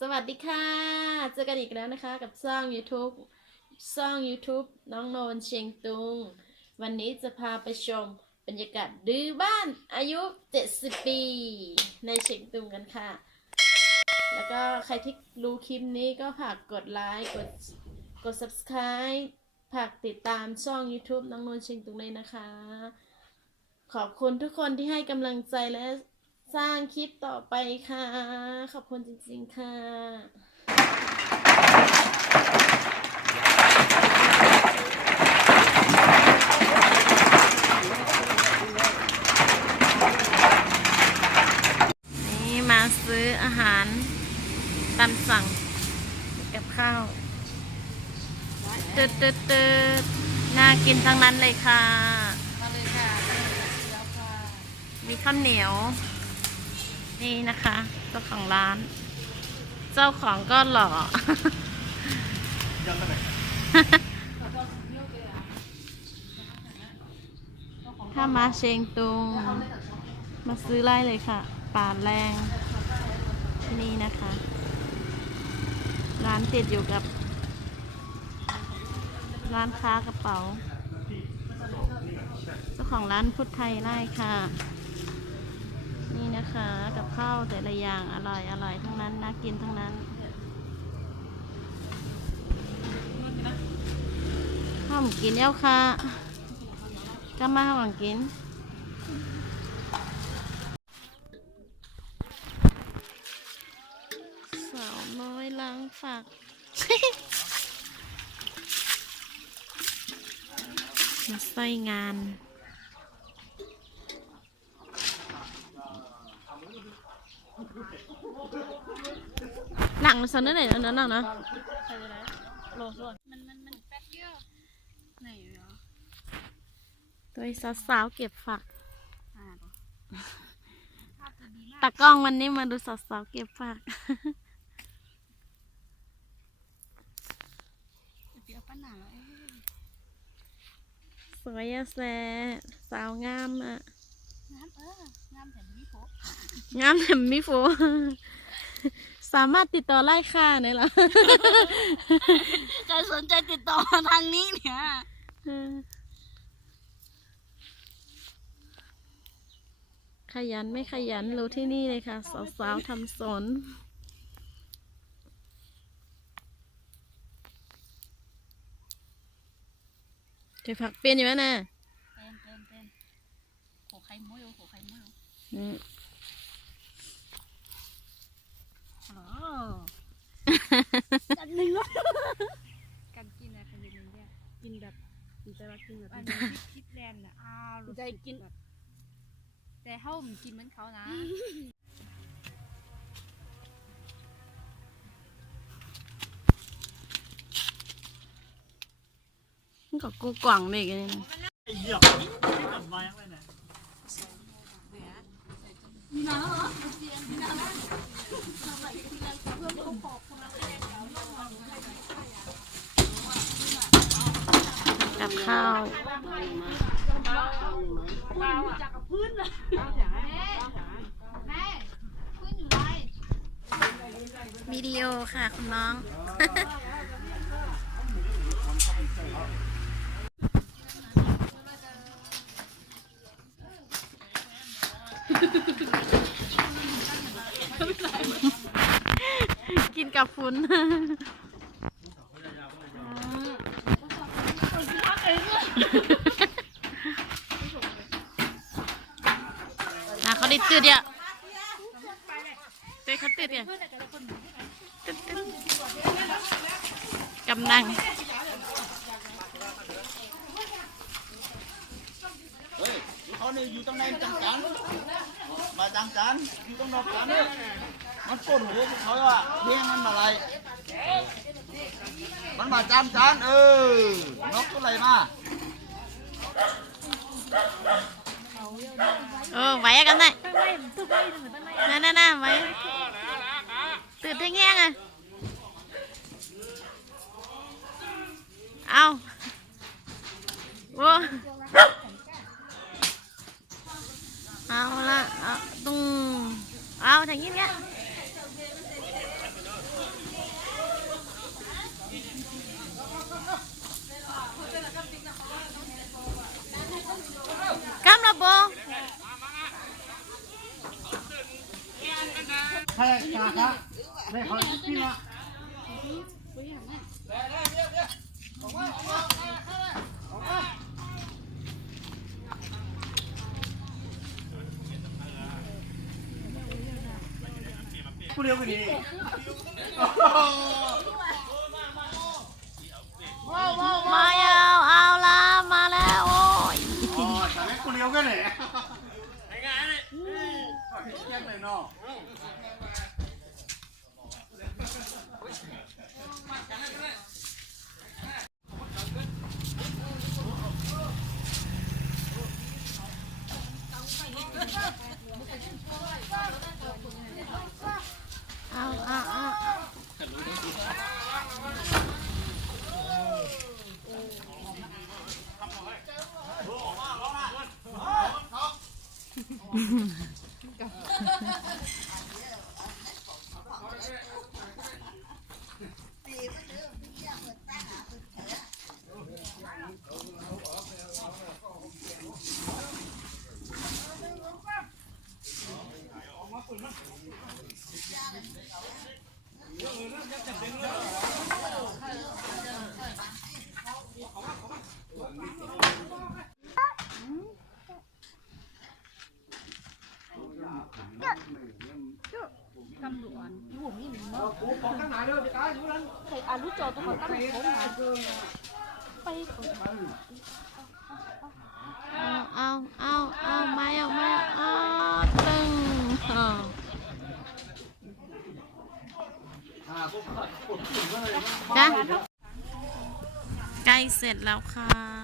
สวัสดีค่ะ เจอกันอีกแล้วนะคะกับช่อง YouTube ช่อง YouTube น้องโนนเชียงตุง วันนี้จะพาไปชมบรรยากาศดื้อบ้านอายุ 70 ปี ในเชียงตุงกันค่ะ แล้วก็ใครที่ดูคลิปนี้ก็ฝากกดไลค์กดกด subscribe ฝากติดตามช่อง YouTube น้องโนนเชียงตุงเลยนะคะ ขอบคุณทุกคนที่ให้กำลังใจและ สร้างคลิปต่อไปค่ะ ขอบคุณจริงๆค่ะ นี่มาซื้ออาหารตามสั่งกับข้าวตึดตึดตึดน่ากินทั้งนั้นเลยค่ะ มาเลยค่ะแล้วค่ะมีข้าวเหนียว นี่นะคะเจ้าของร้าน เจ้าของก็หล่อ ถ้ามาเชียงตุง มาซื้อไล่เลยค่ะ ป่าแรงที่นี่นะคะ ร้านติดอยู่กับ ร้านค้ากระเป๋า เจ้าของร้านพุทธไทยไล่ค่ะ นี่นะคะ กับข้าวแต่ละอย่างอร่อยอร่อยทั้งนั้นน่ากินทั้งนั้นข้าวหมูกินแล้วค่ะก็มาข้าวหมูกินสาวน้อยล้างฝักมาใส่งาน งสันนั่นไหนนนั้นนังนะใส่เลยโลส่วนมันมันมันแป๊บเดียวไหนเหรอตัวสาวๆเก็บฝักตากล้องวันนี้มาดูสาวๆเก็บฝักสวยอะแซสาวงามอะงามเอองามแถมนี้โผงามแถมมิโฟ สามารถติดต่อไล่ค่าได้เหรอ ใครสนใจติดต่อมาทางนี้เนี่ยเออขยันไม่ขยันรู้ที่นี่เลยค่ะ สาวๆทำสนเดี๋ยวผักเปลี่ยนอยู่แล้วนะเต้นเต้นเต้นโหไข่มุ้ยโหไข่มุ้ย อืมฮัลโหล กันหนึ่งกันกินอะไรกันอยู่เนี่ยกินแบบกินแต่ว่ากินแบบอันนี้พิษแลนด์น่ะอ้าวรู้สึกแบบแต่เฮาไมันกินเหมือนเขานะมันก็กูกว่างเลยกันนี่นะ กับข้าววิดีโอค่ะ คุณน้อง กินกับฟุ้นอะเขาได้ตืดอะเต้เขาตืดอะตึ๊ดตึ๊ดกำลังเฮ้ยเขาเนี่ยอยู่ตรงไหนจังกัน มาจังกันอยู่ตรงนอกกันเนี่ยมันปวดหัวพวกเขาอะเพียงมันมาอะไร มันมาจำกันเออนกตัวอะไรมาเออไหวอะกันได้น่าน่า thành thằng nhím nhá. Cam là bố. Hãy subscribe cho kênh Ghiền Mì Gõ Để không bỏ lỡ những video hấp dẫn ผู้เลี้ยงคนนี้มาเอาเอาละมาแล้วโอ้ยโอ้ยแต่แม่งผู้เลี้ยงกันเนี่ยไอ้งานเนี่ยแย่งเลยเนาะ Hãy subscribe cho ตำรวอยู่นี่มึงเนาอารู้จอตัวเขาตั้งโค้งนะไปเอาเอาเอาไม่เอาไม่เอาตึงจ้ะใกล้เสร็จแล้วค่ะ